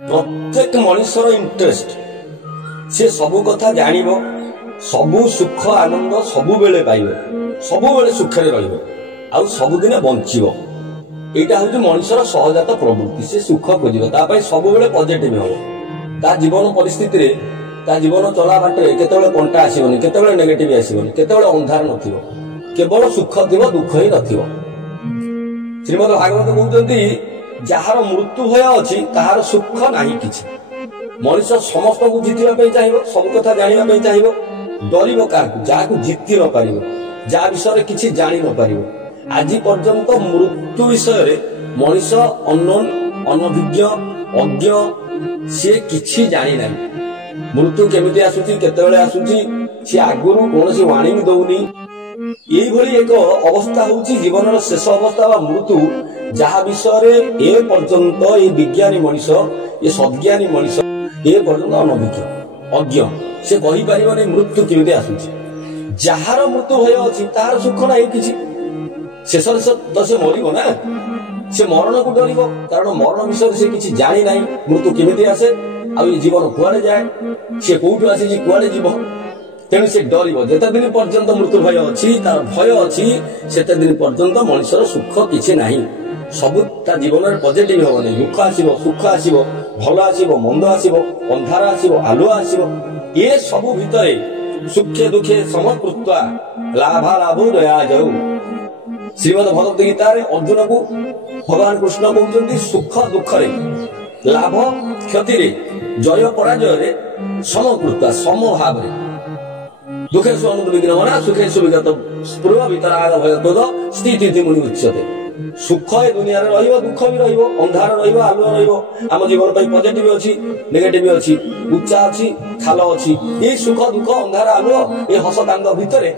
प्रत्येक मनुष्यर इंटरेस्ट से सबू कथा जान सबू सुख आनंद सबु बेले पाइब सबु बेले सुखे रही सबुदिन बंचब यहाँ हूँ मनुष्यर सहजात प्रवृत्ति से सुख खोज सब बेले पॉजिटिव हम ता जीवन परिस्थिति ता जीवन चला बाटे केतबेले कंटा आसबनी केतबेले नेगेटिव आसबनी केतबेले अंधार नथिबो केवल सुख थिबो दुख ही नथिबो। श्रीमद् भागवत कहते जार मृत्यु भय अच्छी तार सुख नहीं किछि मनुष्य समस्त को जीतवा चाहिए सब कथा जाना चाहिए डर क्या जहाँ जीति न पार जहाँ विषय किसी जानी न पार आज पर्यंत मृत्यु विषय मनुष्य अननोन अनभिज्ञ अज्ञ सी किछि जानी ना मृत्यु केमिति आसुची केतेबेले आसुची सी आगुरु कौन वाणी दौनी यही एक अवस्था होची जीवन शेष अवस्था वा मृत्यु जहाँ विषय ए पर्यंत ये विज्ञानी मनुष्य ये सद्ज्ञानी मनुष्य ए पर्यंत अनभिज्ञ अज्ञ से कही पारिबने मृत्यु केमिति आसुची जार मृत्यु भय अछि तार सुख नाही किछि शेष तो से मरिबो ना से मरण को डरिबो कारण मरण विषय से किछि जानि नाही मृत्यु केमिति आसे आ जीवन कुआडे जाए से कोठु आसी कुआडे जीव तेणु से डर जिते दिन पर्यंत मृत्यु भय अच्छी तार भय अच्छी सेते दिन पर्यंत मनुष्यर सुख किसी ना सबू ता जीवन में पॉजिटिव हम दुख आसो सुख आसो भल आसो मंद आसो अंधार आसो आलुआ आसो ये सबू भितर सुखे दुखे समकृत्वा लाभा लाभ दया जाऊ। श्रीमद् भगवत गीता अर्जुन को भगवान कृष्ण कहते सुख दुख लाभ क्षति जय पराजय समकृत्वा समभाव दुखे अनुद विघ्न मना सुखे सुविगत पूर्व वितराग भयद स्थिति मुनि उच्यते सुख ए दुनिया रे दुख भी रहिबो अंधार रहिबो आलुआ रहिबो आम जीवन पई पॉजिटिव अछि नेगेटिव अछि उच्चा अछि खाल अछि ए सुख दुख अंधार आलुआ ए हस कांद भितरे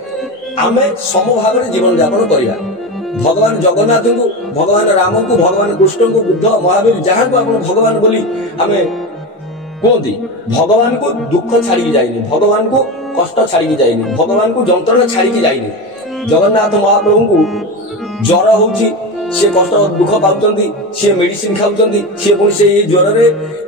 आमे समभाव रे जीवन यापन करिया भगवान जगन्नाथ को भगवान राम को भगवान कृष्ण को बुद्ध महावीर जहां को आपण भगवान बोली आमे कहती भगवान को दुख छाड़ी जाइनी भगवान को कष्ट छाड़ी जाइनी भगवान को जंत्रणा छाड़ी जाइनी जगन्नाथ महाप्रभु को ज्वर होची से कष्ट दुख पाउचंदी से मेडिसिन खाउचंदी से पुणी से ज्वर रे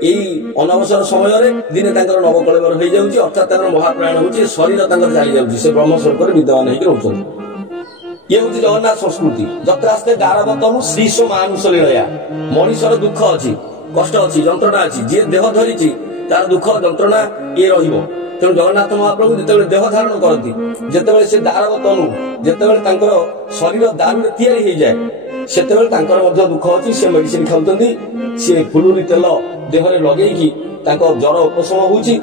एई अनवसर समय रे दिने तांकर नवकलेवर होई जाउची अर्थात तांकर महाप्राण होची शरीर तांकर चली जाउची से ब्रह्म स्वर्ग रे विद्यमान हेकि रहउचंदी ये होची जगन्नाथ संस्कृति जत्रास्ते दारवतनु श्रीसो मानुष लीलया मनुष्यर दुख अछि कष्ट अच्छी जंत्रणा अच्छी जी देह धरी तार दुख जंत्रणा ये रहिबो तेणु जगन्नाथ महाप्रभु जितेबाला देह धारण करती जितेबाला से दारव तनु जितेबाला शरीर दारू तैयारी हो जाए सेतेबाला तांकर मध्य दुख अच्छी से मेडिसिन खाउचंदी से फुलुरी तेल देह रे लगेइकी तांको ज्वर उपशम होउची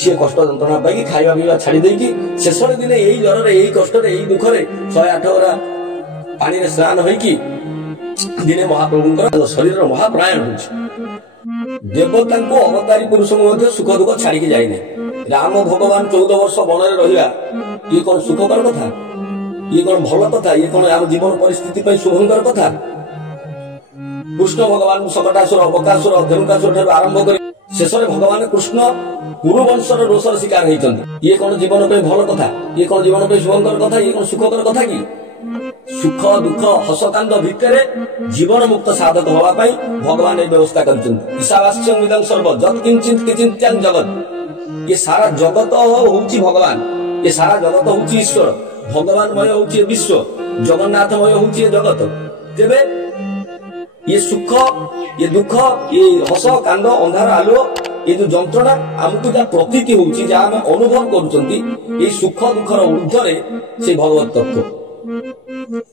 से कष्ट जंत्रणा पाई खाଇବା पीवा छाड़ी देकी शेष दिन यही ज्वर रे यही कष्ट रे यही दुख रे 108 गरा पानी रे स्नान होइकी दिने महाप्रभु शरीर महाप्राण होउची देवता को अवतारी पुरुष सुख दुख छाड़ी जाइने राम भगवान 14 वर्ष वन में रहा ये कौन सुखकर कथा ये कौन भल कथा ये कौन आम जीवन परिस्थिति शुभंकर कथा कृष्ण भगवान सकटासुर बकासुर धेनुकासुर ठार आरंभ कर शेष भगवान कृष्ण कुरुवंशर दोषर शिकार होती ये कौन जीवन भल कथा ये कौन जीवन शुभंकर कथा ये कौन सुखकर कथा कि सुख दुख हसकांद भितर जीवन मुक्त साधक होगा भगवान व्यवस्था कर सर्व जत किंचित किंचित्यां जगत ये सारा जगत होउची भगवान ये सारा जगत होउची ईश्वर भगवानमय होउची विश्व जगन्नाथमय होउची जगत तेबे ये सुख ये दुख ये हस कांद अंधार आलो ये जो जंत्रणा आमको जहाँ प्रतीति होउची जहाँ आम अनुभव करुचंती ये सुख दुखर ऊर्ध्वरे से भगवत तत्व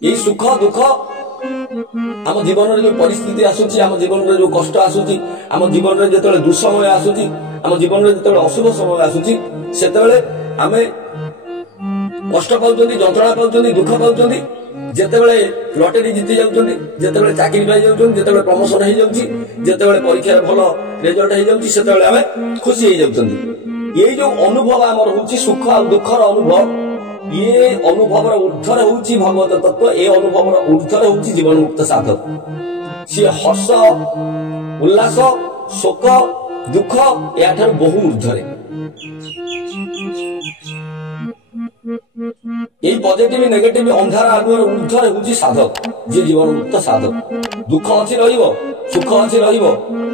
ये सुख दुख आम जीवन में जो परिस्थिति आसुची आम जीवन में जो कष्ट आसुची आम जीवन में जो दुस्समय आसुची आम जीवन में जो अशुभ समय आसुची सेतेबेले आमे कष्ट पाउचंदी जंत्रणा पाउचंदी दुख पाउचंदी जेतेबेले लॉटरी जीति जाउचंदी जेतेबेले चाकरी पाई जाउचंदी जेतेबेले प्रमोशन हो जाउची जेतेबेले परीक्षा भलो रिजल्ट हो जाउची सेतेबेले आमे खुशी हो जाउचंदी ये जो अनुभव आमर होची सुख और दुखर अनुभव ये अनुभव ऊर्ध्वर होउची भगवत तत्व ये अनुभव ऊर्ध्वर होउची जीवन मुक्त साधक सी हर्ष उल्लास शोक दुख याठार बहु ऊर्ध्वरे। এই পজিটিভ নেগেটিভ ଅନ୍ଧାର ଆଲୁଅର ଊର୍ଦ୍ଧ୍ୱରେ ହେଉଛି ସାଧକ, ଯିଏ ଜୀବନ ମୁକ୍ତ ସାଧକ। ଦୁଃଖ ଅଛି ରହିବ, ସୁଖ ଅଛି ରହିବ,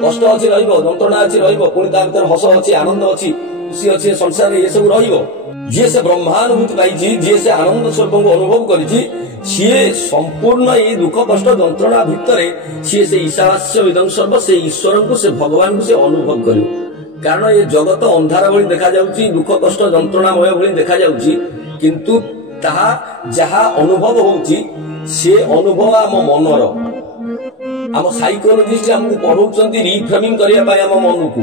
କଷ୍ଟ ଅଛି ରହିବ, ଯନ୍ତ୍ରଣା ଅଛି ରହିବ, ପୁଣି ତା ଭିତରେ ହସ ଅଛି, ଆନନ୍ଦ ଅଛି, ଖୁସି ଅଛି, ସଂସାରରେ ଏସବୁ ରହିବ। ଯିଏ ସେ ବ୍ରହ୍ମାନୁଭୂତି ପାଇଛି, ଯିଏ ସେ ଆନନ୍ଦ ସ୍ୱରୂପଙ୍କୁ ଅନୁଭବ କରିଛି, ସିଏ ସମ୍ପୂର୍ଣ୍ଣ ଏଇ ଦୁଃଖ କଷ୍ଟ ଯନ୍ତ୍ରଣା ଭିତରେ ସିଏ ସେ ଈଶାବାସ୍ୟ ବିଦଂ ସର୍ବ, ସେ ଈଶ୍ୱରଙ୍କୁ, ସେ ଭଗବାନଙ୍କୁ ସେ ଅନୁଭବ କରିବ। କାରଣ ଏ ଜଗତ ଅନ୍ଧାର ଭଳି ଦେଖାଯାଉଛି, ଦୁଃଖ କଷ୍ଟ ଯନ୍ତ୍ରଣାମୟ ଭଳି ଦେଖାଯାଉଛି, କିନ୍ତୁ ତାହା ଯାହା ଅନୁଭବ ହଉଛି ସେ ଅନୁଭବ ଆମ ମନର। ଆମ ସାଇକୋଲୋଜିଷ୍ଟ ଆମକୁ ପଢଉଛନ୍ତି ରିଫ୍ରେମିଂ କରିବା ପାଇଁ ଆମ ମନକୁ,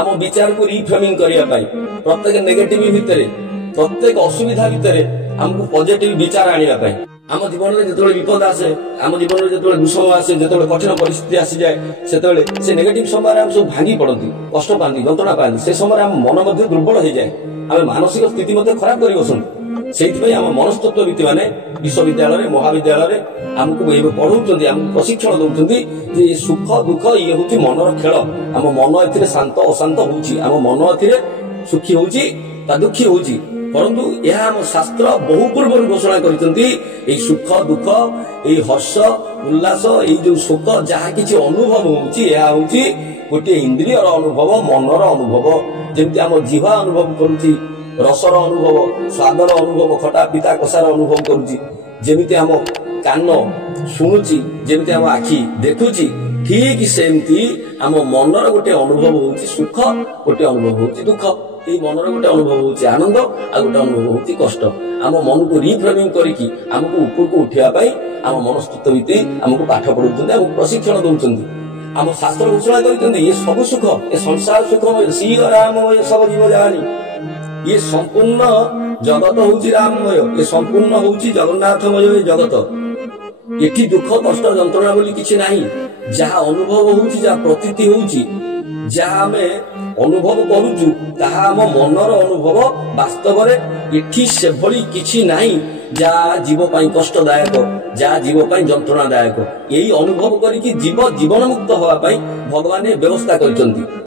ଆମ ବିଚାରକୁ ରିଫ୍ରେମିଂ କରିବା ପାଇଁ। ପ୍ରତ୍ୟେକ ନେଗେଟିଭ ଭିତରେ, ପ୍ରତ୍ୟେକ ଅସୁବିଧା ଭିତରେ ଆମକୁ ପଜିଟିଭ ବିଚାର ଆଣିବା ପାଇଁ। ଆମ ଜୀବନରେ ଯେତେବେଳେ ବିପଦ ଆସେ, ଆମ ଜୀବନରେ ଯେତେବେଳେ ଦୁଃସମ ଆସେ, ଯେତେବେଳେ କଠିନ ପରିସ୍ଥିତି ଆସିଯାଏ, ସେତେବେଳେ ସେ ନେଗେଟିଭ ସମୟରେ ଆମେ ସବୁ ଭାଙ୍ଗି ପଡନ୍ତି, କଷ୍ଟ ପାଆନ୍ତି, ଯନ୍ତ୍ରଣା ପାଆନ୍ତି। ସେ ସମୟରେ ଆମ ମନ ମଧ୍ୟ ଦୁର୍ବଳ ହେଇଯାଏ, ଆମେ ମାନସିକ ସ୍ଥିତି ମଧ୍ୟ ଖରାପ କରି ବସନ୍ତି। ସେଇଥିପାଇଁ ଆମ ମନସ୍ତତ୍ତ୍ୱବିତ୍ ମାନେ ବିଶ୍ୱବିଦ୍ୟାଳୟରେ, ମହାବିଦ୍ୟାଳୟରେ ଆମକୁ ଏବେ ପଢଉଛନ୍ତି, ଆମକୁ ପ୍ରଶିକ୍ଷଣ ଦଉଛନ୍ତି ଯେ ସୁଖ ଦୁଃଖ ଇଏ ହଉଛି ମନର ଖେଳ। ଆମ ମନ ଏଥିରେ ଶାନ୍ତ ଅଶାନ୍ତ ହଉଛି, ଆମ ମନ ଏଥିରେ ସୁଖୀ ହଉଛି ବା ଦୁଃଖୀ ହଉଛି। ପରନ୍ତୁ ଏହା ଆମ ଶାସ୍ତ୍ର ବହୁ ପୂର୍ବରୁ ଘୋଷଣା କରିଛନ୍ତି, ଏଇ ସୁଖ ଦୁଃଖ, ଏଇ ହର୍ଷ ଉଲ୍ଲାସ, ଏଇ ଯୋଉ ଶୋକ ଯାହା କିଛି ଅନୁଭବ ହଉଛି, ଏହା ହଉଛି ଗୋଟିଏ ଇନ୍ଦ୍ରିୟର ଅନୁଭବ, ମନର ଅନୁଭବ। ଯେମିତି ଆମ ଜିହ୍ବା ଅନୁଭବ କରୁଛି ରସର ଅନୁଭବ, ସ୍ୱାଦର ଅନୁଭବ, ଖଟା ପିତା କଷାର ଅନୁଭବ କରୁଛି, ଯେମିତି ଆମ କାନ ଶୁଣୁଛି, ଯେମିତି ଆମ ଆଖି ଦେଖୁଛି, ଠିକ ସେମିତି ଆମ ମନର ଗୋଟେ ଅନୁଭବ ହଉଛି ସୁଖ, ଗୋଟେ ଅନୁଭବ ହଉଛି ଦୁଃଖ। ଏଇ ମନର ଗୋଟେ ଅନୁଭବ ହଉଛି ଆନନ୍ଦ, ଆଉ ଗୋଟେ ଅନୁଭବ ହଉଛି କଷ୍ଟ। ଆମ ମନକୁ ରିଫ୍ରେମିଂ କରିକି ଆମକୁ ଉପରକୁ ଉଠିବା ପାଇଁ ଆମ ମନସ୍ତତ୍ତ୍ୱବିତ୍ ଆମକୁ ପାଠ ପଢଉଛନ୍ତି, ଆମକୁ ପ୍ରଶିକ୍ଷଣ ଦଉଛନ୍ତି। ଆମ ଶାସ୍ତ୍ର ଘୋଷଣା କରିଛନ୍ତି ଏ ସବୁ ସୁଖ, ଏ ସଂସାର ସୁଖମୟ, ଶ୍ରୀ ରାମମୟ ସବୁ ଜୀବ ଜାଣି, ଇଏ ସମ୍ପୂର୍ଣ୍ଣ ଜଗତ ହଉଛି ରାମମୟ, ଏ ସମ୍ପୂର୍ଣ୍ଣ ହଉଛି ଜଗନ୍ନାଥମୟ ଏ ଜଗତ। ଏଠି ଦୁଃଖ କଷ୍ଟ ଯନ୍ତ୍ରଣା ବୋଲି କିଛି ନାହିଁ। ଯାହା ଅନୁଭବ ହଉଛି, ଯାହା ପ୍ରତୀତି ହଉଛି, ଯାହା ଆମେ ଅନୁଭବ କରୁଛୁ, ତାହା ଆମ ମନର ଅନୁଭବ। ବାସ୍ତବରେ ଏଠି ସେଭଳି କିଛି ନାହିଁ ଯାହା ଜୀବ ପାଇଁ କଷ୍ଟଦାୟକ, ଯାହା ଜୀବ ପାଇଁ ଯନ୍ତ୍ରଣାଦାୟକ। ଏଇ ଅନୁଭବ କରିକି ଜୀବ ଜୀବନ ମୁକ୍ତ ହେବା ପାଇଁ ଭଗବାନ ବ୍ୟବସ୍ଥା କରିଛନ୍ତି।